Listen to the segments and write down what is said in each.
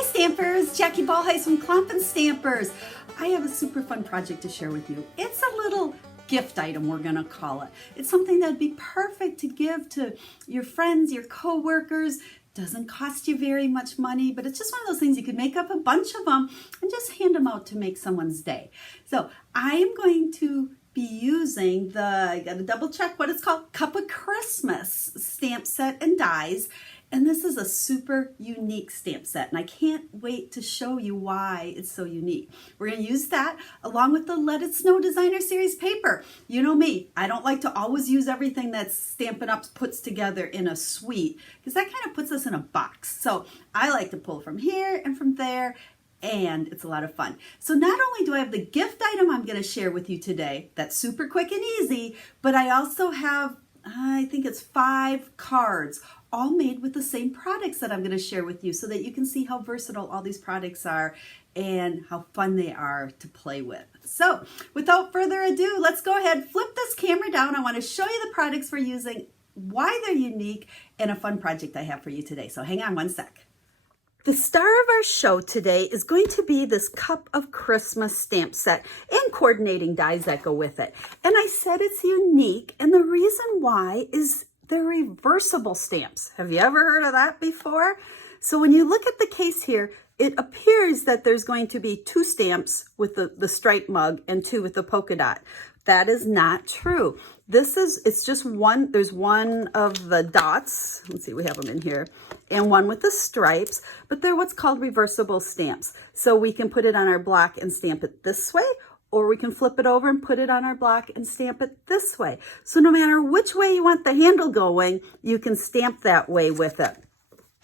Hi Stampers, Jackie Bolhuis from Klompen Stampers. I have a super fun project to share with you. It's a little gift item, we're gonna call it. It's something that'd be perfect to give to your friends, your coworkers. Doesn't cost you very much money, but it's just one of those things you could make up a bunch of them and just hand them out to make someone's day. So I am going to be using I gotta double check what it's called, Cup of Christmas stamp set and dies. And this is a super unique stamp set, and I can't wait to show you why it's so unique. We're going to use that along with the Let It Snow Designer Series paper. You know me, I don't like to always use everything that Stampin' Up! Puts together in a suite, because that kind of puts us in a box. So I like to pull from here and from there, and it's a lot of fun. So not only do I have the gift item I'm going to share with you today, that's super quick and easy, but I also have, I think it's 5 cards, all made with the same products that I'm going to share with you so that you can see how versatile all these products are and how fun they are to play with. So without further ado, let's go ahead, flip this camera down. I want to show you the products we're using, why they're unique, and a fun project I have for you today. So hang on one sec. The star of our show today is going to be this Cup of Christmas stamp set and coordinating dies that go with it. And I said it's unique, and the reason why is they're reversible stamps. Have you ever heard of that before? So when you look at the case here, it appears that there's going to be 2 stamps with the stripe mug and 2 with the polka dot. That is not true. It's just one, there's one of the dots, let's see, we have them in here, and one with the stripes, but they're what's called reversible stamps. So we can put it on our block and stamp it this way, or we can flip it over and put it on our block and stamp it this way. So no matter which way you want the handle going, you can stamp that way with it.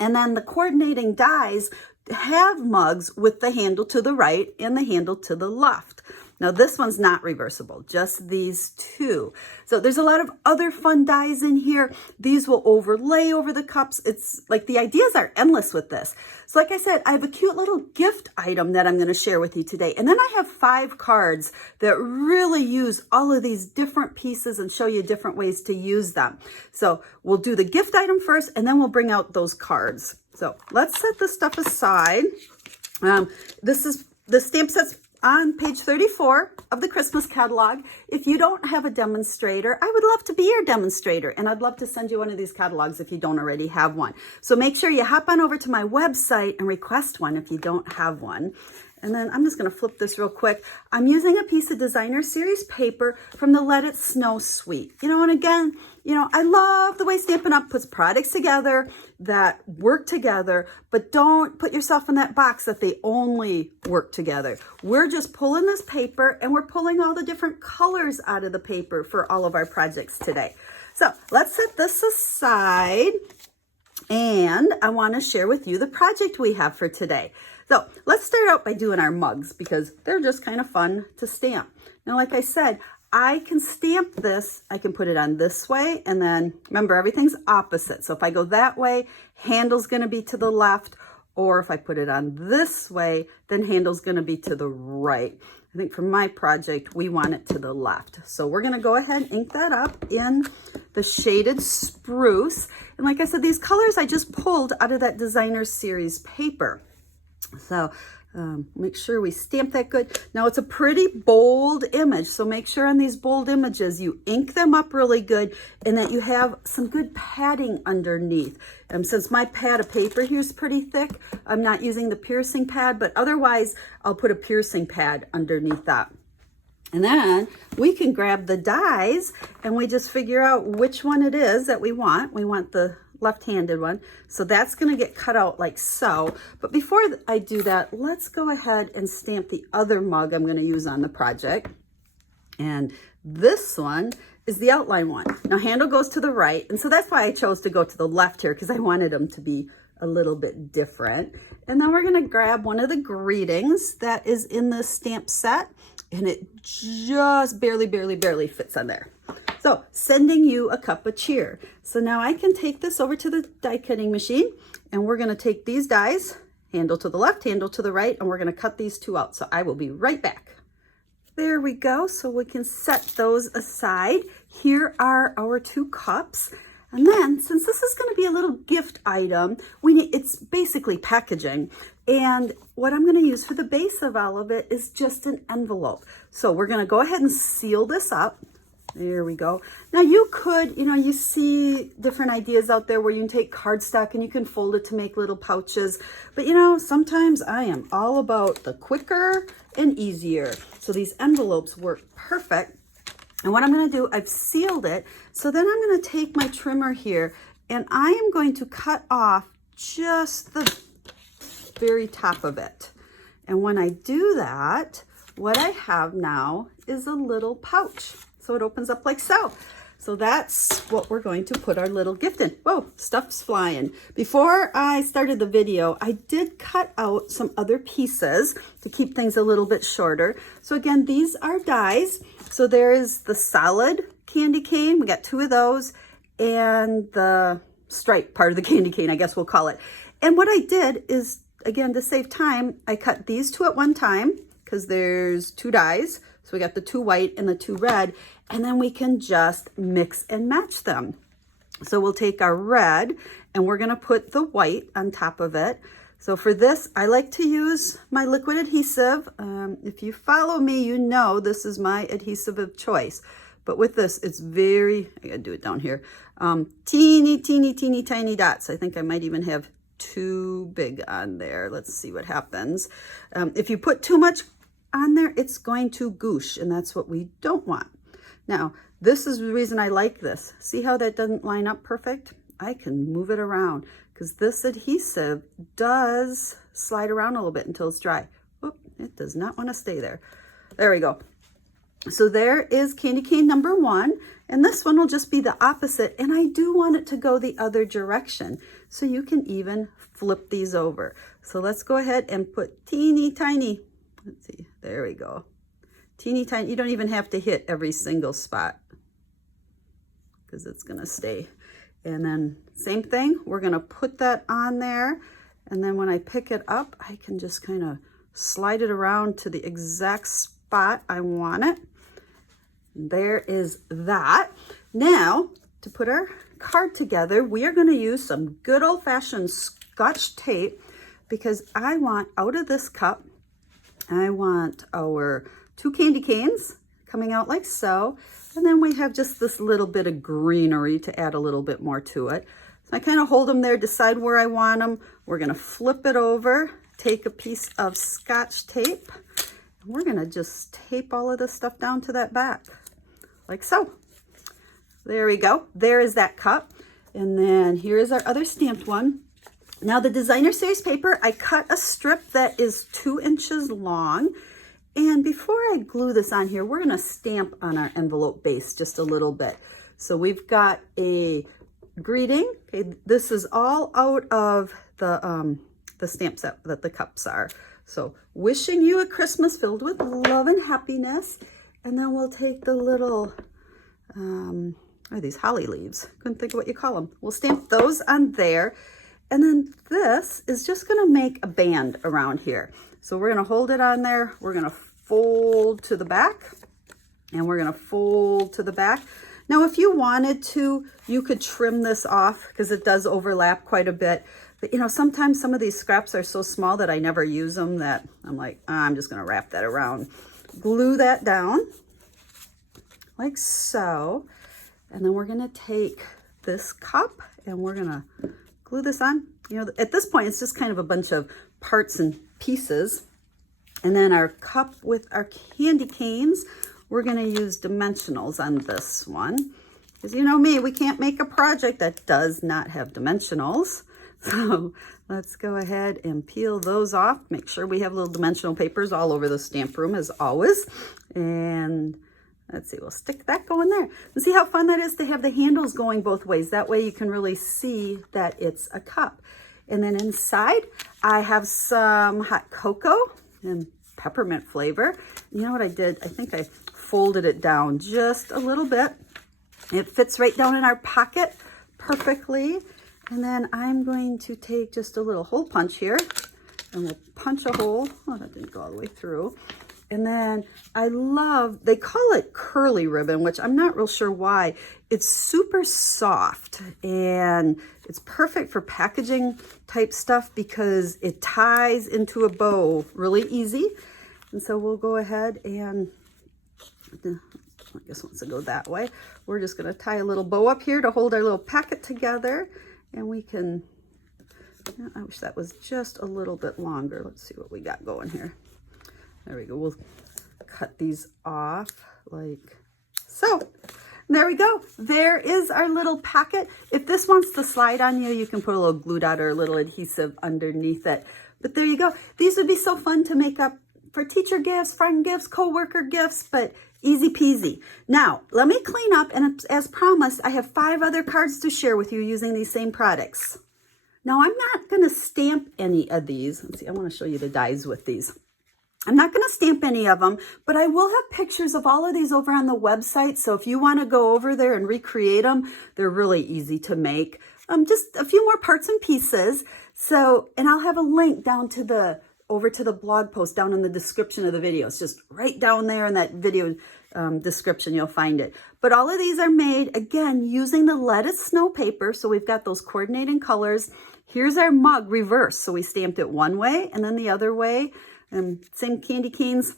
And then the coordinating dies have mugs with the handle to the right and the handle to the left. Now this one's not reversible, just these 2. So there's a lot of other fun dies in here. These will overlay over the cups. It's like the ideas are endless with this. So like I said, I have a cute little gift item that I'm going to share with you today. And then I have 5 cards that really use all of these different pieces and show you different ways to use them. So we'll do the gift item first, and then we'll bring out those cards. So let's set this stuff aside. This is the stamp sets on page 34 of the Christmas catalog. If you don't have a demonstrator, I would love to be your demonstrator, and I'd love to send you one of these catalogs if you don't already have one. So make sure you hop on over to my website and request one if you don't have one. And then I'm just going to flip this real quick. I'm using a piece of Designer Series paper from the Let It Snow suite. And again, I love the way Stampin' Up! Puts products together that work together, but don't put yourself in that box that they only work together. We're just pulling this paper, and we're pulling all the different colors out of the paper for all of our projects today. So let's set this aside, and I want to share with you the project we have for today. So let's start out by doing our mugs, because they're just kind of fun to stamp. Now, like I said, I can stamp this, I can put it on this way, and then remember, everything's opposite. So if I go that way, handle's going to be to the left, or if I put it on this way, then handle's going to be to the right. I think for my project, we want it to the left. So we're going to go ahead and ink that up in the shaded spruce. And like I said, these colors I just pulled out of that Designer Series paper. So make sure we stamp that good. Now it's a pretty bold image, so make sure on these bold images you ink them up really good, and that you have some good padding underneath. Since my pad of paper here is pretty thick, I'm not using the piercing pad, but otherwise I'll put a piercing pad underneath that. And then we can grab the dies, and we just figure out which one it is that we want. We want the left-handed one, so that's going to get cut out like so. But before I do that, let's go ahead and stamp the other mug I'm going to use on the project. And this one is the outline one. Now handle goes to the right, and so that's why I chose to go to the left here, because I wanted them to be a little bit different. And then we're going to grab one of the greetings that is in this stamp set, and it just barely fits on there. So sending you a cup of cheer. So now I can take this over to the die cutting machine, and we're going to take these dies, handle to the left, handle to the right, and we're going to cut these 2 out. So I will be right back. There we go. So we can set those aside. Here are our 2 cups. And then, since this is going to be a little gift item, it's basically packaging. And what I'm going to use for the base of all of it is just an envelope. So we're going to go ahead and seal this up. There we go. Now you could, you see different ideas out there where you can take cardstock and you can fold it to make little pouches. But sometimes I am all about the quicker and easier. So these envelopes work perfect. And what I'm going to do, I've sealed it. So then I'm going to take my trimmer here and I am going to cut off just the very top of it. And when I do that, what I have now is a little pouch. So it opens up like so. So that's what we're going to put our little gift in. Whoa, stuff's flying. Before I started the video, I did cut out some other pieces to keep things a little bit shorter. So again, these are dies. So there's the solid candy cane. We got 2 of those, and the stripe part of the candy cane, I guess we'll call it. And what I did is, again, to save time, I cut these 2 at one time because there's 2 dies. So we got the 2 white and the 2 red, and then we can just mix and match them. So we'll take our red and we're gonna put the white on top of it. So for this, I like to use my liquid adhesive. If you follow me, you know this is my adhesive of choice. But with this, it's I gotta do it down here. Teeny, teeny, teeny, tiny dots. I think I might even have 2 big on there. Let's see what happens. If you put too much on there, it's going to goosh, and that's what we don't want. Now, this is the reason I like this. See how that doesn't line up perfect? I can move it around because this adhesive does slide around a little bit until it's dry. Oop, it does not want to stay there. There we go. So there is candy cane number 1, and this one will just be the opposite, and I do want it to go the other direction. So you can even flip these over. So let's go ahead and put teeny tiny, let's see, there we go. Teeny tiny, you don't even have to hit every single spot because it's gonna stay. And then same thing, we're gonna put that on there. And then when I pick it up, I can just kind of slide it around to the exact spot I want it. There is that. Now, to put our card together, we are gonna use some good old-fashioned Scotch tape because I want, out of this cup, I want our 2 candy canes coming out like so. And then we have just this little bit of greenery to add a little bit more to it. So I kind of hold them there, decide where I want them. We're gonna flip it over, take a piece of Scotch tape, and we're gonna just tape all of this stuff down to that back, like so. There we go. There is that cup. And then here is our other stamped one. Now the designer series paper, I cut a strip that is 2 inches long. And before I glue this on here, we're gonna stamp on our envelope base just a little bit. So we've got a greeting. Okay, this is all out of the stamp set that the cups are. So wishing you a Christmas filled with love and happiness. And then we'll take the little, are these holly leaves? Couldn't think of what you call them. We'll stamp those on there. And then this is just gonna make a band around here. So we're gonna hold it on there. We're gonna fold to the back, and we're gonna fold to the back. Now, if you wanted to, you could trim this off because it does overlap quite a bit. But sometimes some of these scraps are so small that I never use them that I'm like, I'm just gonna wrap that around. Glue that down like so. And then we're gonna take this cup and we're gonna glue this on. At this point, it's just kind of a bunch of parts and pieces. And then our cup with our candy canes, we're gonna use dimensionals on this one. Because you know me, we can't make a project that does not have dimensionals. So let's go ahead and peel those off. Make sure we have little dimensional papers all over the stamp room as always. And let's see, we'll stick that going there. And see how fun that is to have the handles going both ways. That way you can really see that it's a cup. And then inside, I have some hot cocoa and peppermint flavor. You know what I did? I think I folded it down just a little bit. It fits right down in our pocket perfectly. And then I'm going to take just a little hole punch here, and we'll punch a hole. Oh, that didn't go all the way through. And then I love, they call it curly ribbon, which I'm not real sure why. It's super soft and it's perfect for packaging type stuff because it ties into a bow really easy. And so we'll go ahead and, I guess wants to go that way. We're just gonna tie a little bow up here to hold our little packet together, and we can, I wish that was just a little bit longer. Let's see what we got going here. There we go. We'll cut these off like so. There we go. There is our little packet. If this wants to slide on you, you can put a little glue dot or a little adhesive underneath it. But there you go. These would be so fun to make up for teacher gifts, friend gifts, co-worker gifts, but easy peasy. Now, let me clean up, and as promised, I have 5 other cards to share with you using these same products. Now, I'm not going to stamp any of these. Let's see, I want to show you the dies with these. I'm not going to stamp any of them, but I will have pictures of all of these over on the website. So if you want to go over there and recreate them, they're really easy to make. Just a few more parts and pieces. So, and I'll have a link down to the, over to the blog post down in the description of the video. It's just right down there in that video description, you'll find it. But all of these are made, again, using the lettuce snow paper. So we've got those coordinating colors. Here's our mug reverse. So we stamped it one way and then the other way. Same candy canes.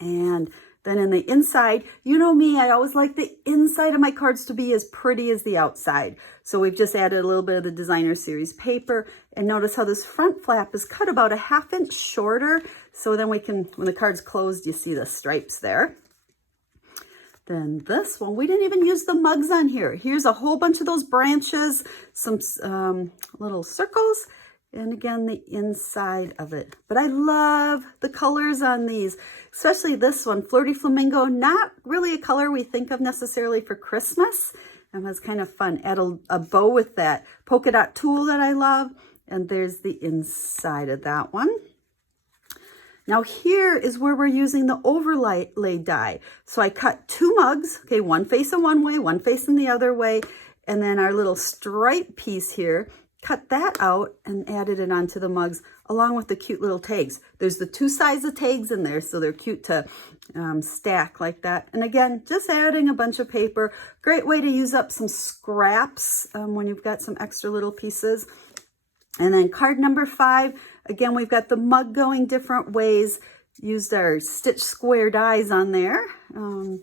And then in the inside, you know me, I always like the inside of my cards to be as pretty as the outside. So we've just added a little bit of the designer series paper, and notice how this front flap is cut about a 1/2 inch shorter. So then we can, when the card's closed, you see the stripes there. Then this one, we didn't even use the mugs on here. Here's a whole bunch of those branches, some little circles, and again, the inside of it. But I love the colors on these, especially this one, Flirty Flamingo. Not really a color we think of necessarily for Christmas. And it's kind of fun. Add a bow with that polka dot tulle that I love. And there's the inside of that one. Now here is where we're using the overlay die. So I cut 2 mugs, okay, one facing one way, one facing the other way. And then our little stripe piece here, cut that out and added it onto the mugs along with the cute little tags. There's the 2 sides of tags in there, so they're cute to stack like that. And again, just adding a bunch of paper. Great way to use up some scraps when you've got some extra little pieces. And then card number 5, again, we've got the mug going different ways. Used our stitch square dies on there. And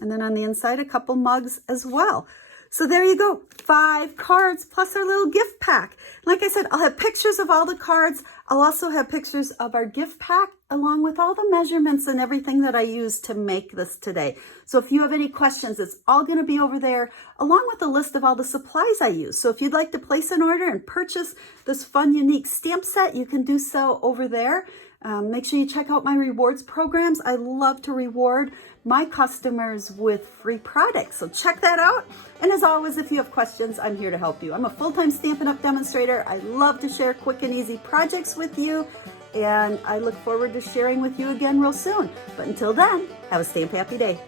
then on the inside, a couple mugs as well. So there you go, 5 cards plus our little gift pack. Like I said, I'll have pictures of all the cards. I'll also have pictures of our gift pack along with all the measurements and everything that I used to make this today. So if you have any questions, it's all going to be over there along with a list of all the supplies I use. So if you'd like to place an order and purchase this fun, unique stamp set, you can do so over there. Make sure you check out my rewards programs. I love to reward my customers with free products. So check that out. And as always, if you have questions, I'm here to help you. I'm a full-time Stampin' Up! Demonstrator. I love to share quick and easy projects with you. And I look forward to sharing with you again real soon. But until then, have a stamp happy day.